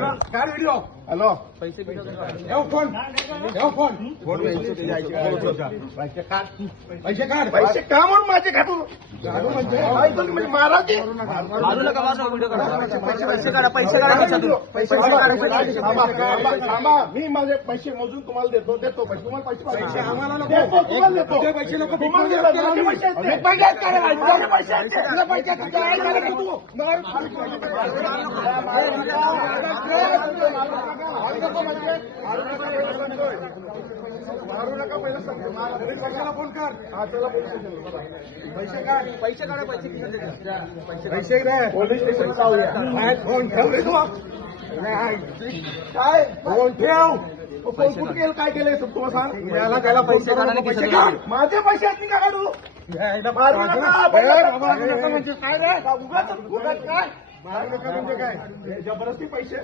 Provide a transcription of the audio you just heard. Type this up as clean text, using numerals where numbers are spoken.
काढ video. Hello पैसे phone phone पैसे काढ पैसे का म्हणून माझे काढू म्हणजे महाराज मारू नका व्हिडिओ काढा. पैसे काढा पैसे काढा पैसे थांबा. मी माझे पैसे मोजून तुम्हाला देतो पैसे तुम्हाला पैसे आम्हाला नको तुम्हाला देतो पैसे नको तुम्हाला मारू नका. पहिलं सांगतो कशाला फोन कर. चला पैसे काढ पैसे काढा पैसे पैसे पोलीस स्टेशन जाऊया. फोन ठेव रे तू. काय फोन ठेव. फोन कुठे केलं काय केलंय तुम्हाला सांग. याला त्याला पैसे पैसे काढ. माझे पैसे आहेत मी का काढू. मारू नका म्हणजे काय रे उगाच काय मारू नका म्हणजे काय जबरदस्ती पैसे